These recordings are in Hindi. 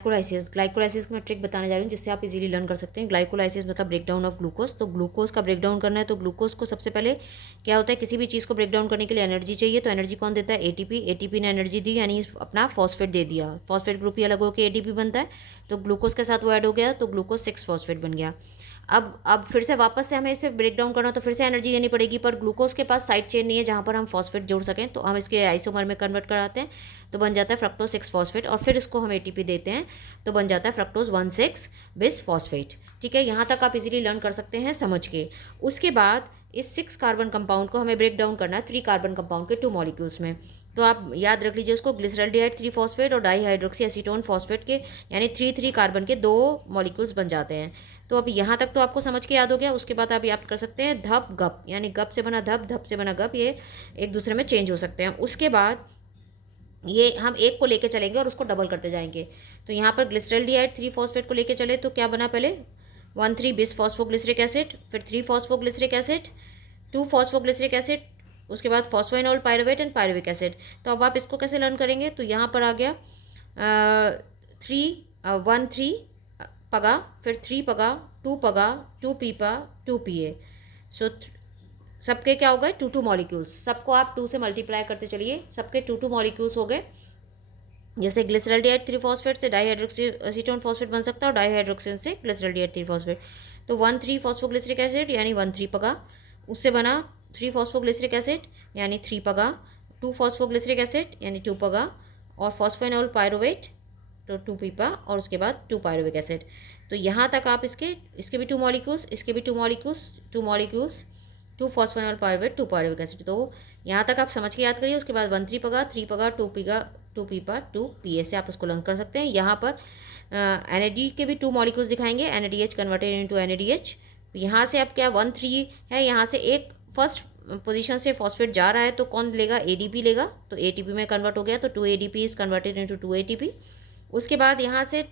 ग्लाइकोलाइसिस मैं ट्रिक बताने जा रही हूँ जिससे आप इजीली लर्न कर सकते हैं। ग्लाइकोलाइसिस मतलब ब्रेक डाउन ऑफ ग्लूकोज। तो ग्लूकोज का ब्रेक डाउन करना है तो ग्लूकोज को सबसे पहले क्या होता है, किसी भी चीज़ को ब्रेक डाउन करने के लिए एनर्जी चाहिए। तो एनर्जी कौन देता है? एटीपी। एटीपी ने एनर्जी दी यानी अपना फॉस्फेट दे दिया। फॉस्फेट ग्रुप ही अलग होकर एटीपी बनता है, तो ग्लूकोज के साथ वो ऐड हो गया तो ग्लूकोज 6 फॉस्फेट बन गया। अब फिर से वापस से हमें इसे ब्रेक डाउन करना तो फिर से एनर्जी देनी पड़ेगी, पर ग्लूकोज के पास साइड चेन नहीं है जहाँ पर हम फॉस्फेट जोड़ सकें, तो हम इसके आइसोमर में कन्वर्ट कराते हैं तो बन जाता है फ्रक्टोज 6 फॉस्फेट, और फिर इसको हम एटीपी देते हैं तो बन जाता है फ्रक्टोज 1,6 बिस फॉस्फेट। ठीक है, यहाँ तक आप इजीली लर्न कर सकते हैं समझ के। उसके बाद इस 6 कार्बन कंपाउंड को हमें ब्रेक डाउन करना है 3 कार्बन कंपाउंड के 2 मॉलिक्यूल्स में। तो आप याद रख लीजिए उसको, ग्लिसरॉल्डिहाइड 3 फॉस्फेट और डाईहाइड्रोक्सी एसीटोन फॉस्फेट के यानी 3 कार्बन के 2 मॉलिक्यूल्स बन जाते हैं। तो अब यहाँ तक तो आपको समझ के याद हो गया। उसके बाद आप याद कर सकते हैं धप गप, यानी गप से बना धप, धप से बना गप, ये एक दूसरे में चेंज हो सकते हैं। उसके बाद ये हम एक को लेके चलेंगे और उसको डबल करते जाएंगे। तो यहाँ पर ग्लिसरॉल्डिहाइड 3 फॉस्फेट को लेके चले तो क्या बना? पहले 1,3 बिस फॉस्फोग्लिसरिक एसिड, फिर 3 फॉस्फोग्लिसरिक एसिड, 2 फॉस्फोग्लिसरिक एसिड, उसके बाद phosphoenol pyruvate and pyruvic acid. तो अब आप इसको कैसे लर्न करेंगे? तो यहाँ पर आ गया 1,3 पगा, फिर 3 पगा, 2 पगा, 2 पीपा, 2 पीए। सो सबके क्या हो गए? 2 मॉलिक्यूल्स। सबको आप 2 से मल्टीप्लाई करते चलिए, सबके 2 मॉलिक्यूल्स हो गए। जैसे ग्लिसरॉल्डिहाइड 3 फॉस्फेट से डाईहाइड्रोक्सी एसीटोन फॉस्फेट बन सकता है और डाईहाइड्रोक्सिन से ग्लिसरॉल्डिहाइड 3 फॉस्फेट। तो 1,3 फॉस्फोग्लिसरिक एसिड यानी 1,3 पगा, उससे बना 3 फॉस्फोग्लिसरिक एसिड यानी 3 पगा, 2 फॉस्फोग्लिसरिक एसिड यानी 2 पगा, और फॉस्फोइनोल पायरुवेट तो 2 पीपा, और उसके बाद 2 पायरुविक एसिड। तो यहाँ तक आप इसके भी 2 मॉलिक्यूल्स, इसके भी 2 molecules, 2 molecules, 2 phosphoenol pyruvate, 2 pyruvic acid. तो यहाँ तक आप समझ के याद करिए। उसके बाद 1,3 पगा, 3 पगा, 2 पीगा, 2 पीपा, 2 पीए से आप उसको लर्न कर सकते हैं। यहाँ पर एनएडी के भी 2 मॉलिक्यूल्स दिखाएंगे, एनएडीएच कन्वर्टेड इनटू एनएडीएच। यहाँ से अब क्या 1,3 है, यहाँ से एक फर्स्ट पोजीशन से फॉस्फेट जा रहा है तो कौन लेगा? एडीपी लेगा, तो एटीपी में कन्वर्ट हो गया तो 2 ADP is converted into 2 ATP। उसके बाद यहाँ से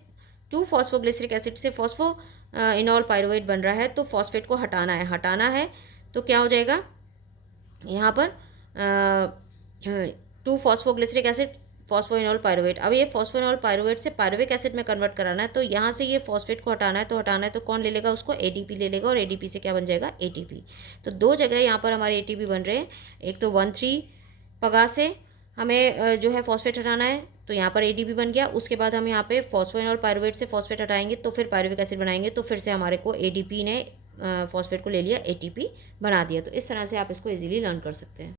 2 फॉस्फोग्लिसरिक एसिड से फॉस्फो इनॉल पायरुवेट बन रहा है, तो फॉस्फेट को हटाना है तो क्या हो जाएगा? यहाँ पर 2 फॉस्फोग्लिसरिक एसिड फॉस्फोइनोल पायरुवेट। अब ये फॉस्फोइनोल पायरुवेट से पायरुविक एसिड में कन्वर्ट कराना है, तो यहाँ से ये फॉस्फेट को हटाना है तो कौन ले लेगा उसको? एडीपी ले लेगा, और एडीपी से क्या बन जाएगा? एटीपी। तो 2 जगह यहाँ पर हमारे एटीपी बन रहे हैं। एक तो 1,3 पगा से हमें जो है फॉस्फेट हटाना है तो यहाँ पर एडीपी बन गया। उसके बाद हम यहाँ पे फॉस्फोइनोल पायरुवेट से फॉस्फेट हटाएंगे तो फिर पायरुविक एसिड बनाएंगे, तो फिर से हमारे को एडीपी ने फॉस्फेट को ले लिया, एटीपी बना दिया। तो इस तरह से आप इसको इजीली लर्न कर सकते हैं।